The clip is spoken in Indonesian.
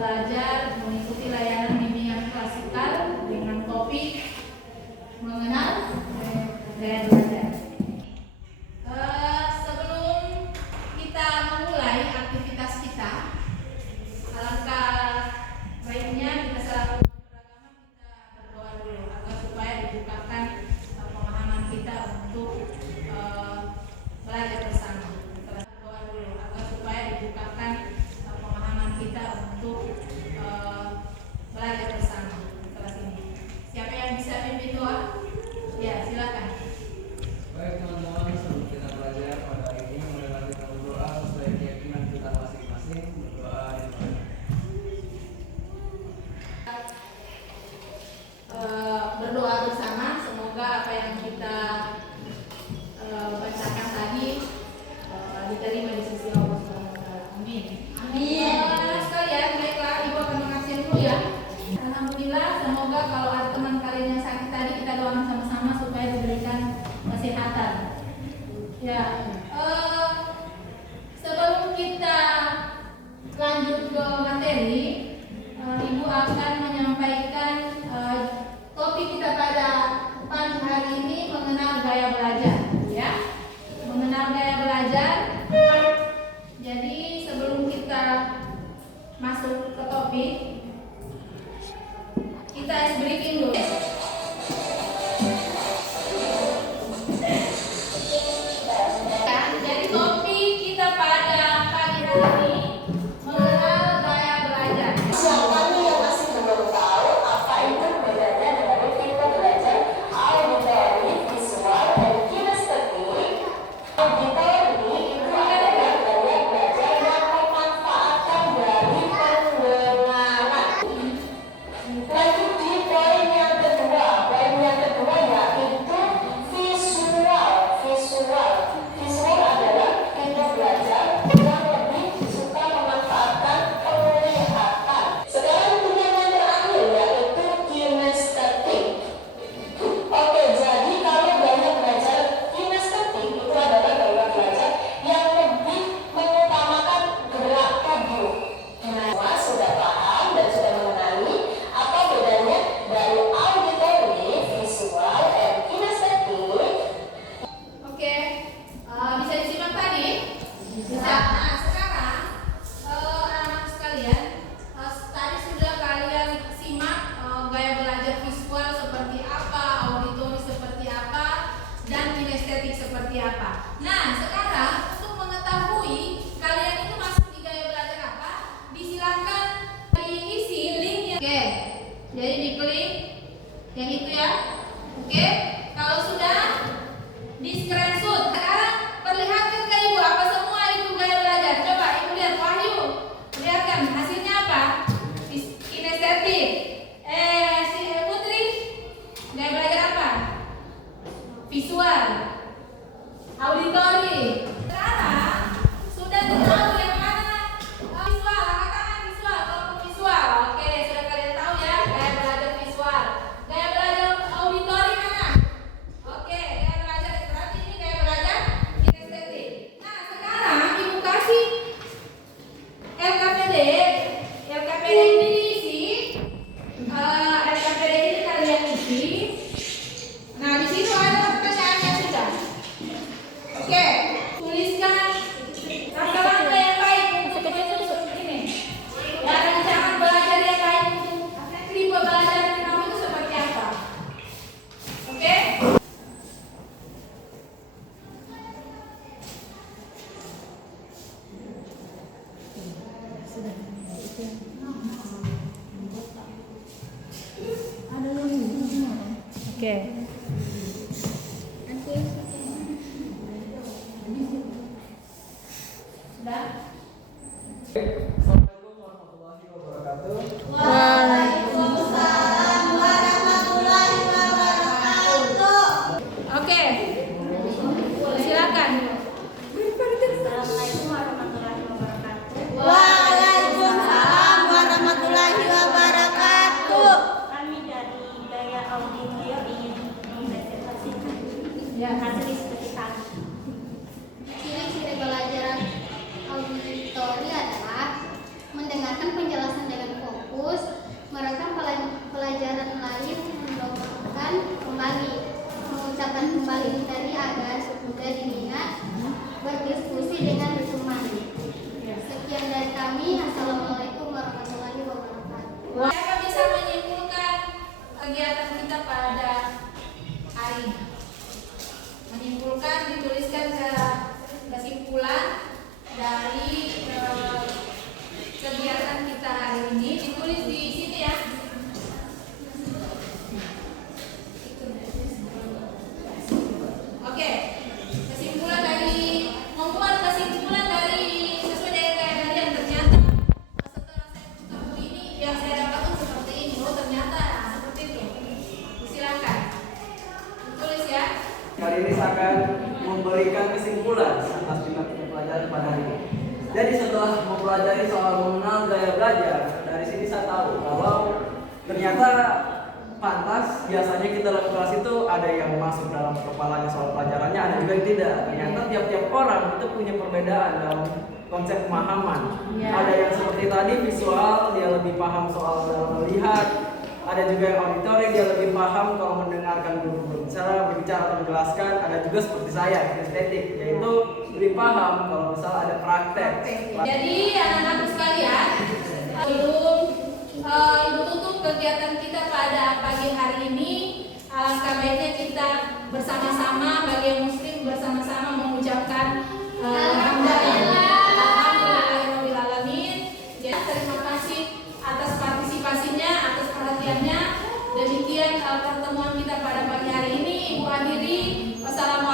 belajar mengikuti layanan bimbingan klasikal dengan topik mengenal gaya belajar. Sebelum kita memulai aktivitas kita, alangkah baiknya kita selaku beragama kita berdoa dulu agar supaya dibukakan pemahaman kita untuk belajar bersama. Kita berdoa dulu agar supaya dibukakan pemahaman kita untuk belajar bersama kelas ini. Siapa yang bisa pimpin doa? Ya, silakan. Baik teman-teman, sebelum kita belajar pada hari ini, marilah kita berdoa sesuai keyakinan kita masing-masing. Berdoa yang baik. Berdoa bersama, semoga apa yang kita bacakan tadi diterima di sisi Allah SWT. Amin. Amin. Sekalian, baiklah, Ibu akan mengakhiri dulu ya. Alhamdulillah, semoga kalau ada teman kalian yang sakit tadi kita doakan sama-sama supaya diberikan kesehatan. Ya, sebelum kita lanjut ke materi, Ibu akan menyampaikan topik kita pada pagi hari ini mengenal gaya belajar, ya. Mengenal gaya belajar. Jadi sebelum kita masuk ke topik, kita ice breaking dulu. Jadi topik kita pada pagi hari ini mengenal gaya belajar. Siapa nih yang masih belum tahu apa itu bedanya dari tipe belajar auditory, visual, dan kinestetik? Auditory itu adalah gaya belajar yang memanfaatkan dari pendengaran. Lanjut di poin yang kedua yaitu visual. Visual adalah tipe belajar yang lebih suka memanfaatkan penglihatan. Sekarang pilihan yang terakhir yaitu kinestetik. Oke, jadi kalau gaya belajar kinestetik itu adalah gaya belajar yang lebih mengutamakan gerak tubuh. Nah, semua sudah paham dan sudah mengenali apa bedanya dari auditory, visual, dan kinestetik. Oke, bisa disimak tadi? Bisa. Nah, sekarang anak-anak sekalian, tadi sudah kalian simak gaya belajar visual seperti apa, auditori seperti apa, dan kinestetik seperti apa. Nah, sekarang untuk mengetahui kalian itu masuk di gaya belajar apa, disilakan diisi linknya. Oke, jadi diklik yang itu ya. Oke, kalau sudah di screenshot. Sekarang perlihatkan ke Ibu apa semua itu gaya belajar. Coba Ibu lihat, Wahyu, lihatkan hasilnya apa? Kinestetik. Si Putri, gaya belajar apa? Visual. Auditori. Sekarang sudah tahu yang mana visual. Angkat tangan visual. Kelompok visual. Oke, sudah kalian tahu ya gaya belajar visual. Gaya belajar auditori mana? Oke, gaya belajar berarti ini gaya belajar kinestetik. Nah, sekarang Ibu kasih LKPD. LKPD ini diisi. LKPD ini kalian isi. Nah, di situ ada pertanyaannya sudah. Oke, tuliskan langkah-langkah yang baik untuk ini. Ya, rancangan belajar yang baik untuk tipe belajar yang kamu itu seperti apa? Oke? Oke. Sudah? Assalamualaikum warahmatullahi wabarakatuh. Waalaikumsalam warahmatullahi wabarakatuh. Oke. Silakan. Assalamualaikum warahmatullahi wabarakatuh. Waalaikumsalam warahmatullahi wabarakatuh. Kami dari Gaya Audio ingin mempresentasikan Ya. hasil diskusi kami. Ciri-ciri belajar auditori adalah mendengarkan penjelasan dengan mengenal gaya belajar, dari sini saya tahu kalau ternyata pantas biasanya kita dalam kelas itu ada yang masuk dalam kepalanya soal pelajarannya, ada juga yang tidak. Ternyata tiap-tiap orang itu punya perbedaan dalam konsep pemahaman. Ada yang seperti tadi visual, dia lebih paham soal dalam melihat. Ada juga yang auditory, dia lebih paham kalau mendengarkan guru berbicara atau menjelaskan. Ada juga seperti saya, estetik, yaitu lebih paham kalau misal ada praktek. Jadi anak-anak sekalian, sebelum Ibu tutup kegiatan kita pada pagi hari ini, alangkah baiknya kita bersama-sama bagi muslim bersama-sama mengucapkan alhamdulillahirobbilalamin. Ya, terima kasih atas partisipasinya, atas perhatiannya. Demikian pertemuan kita pada pagi hari ini. Ibu akhiri. Wassalamualaikum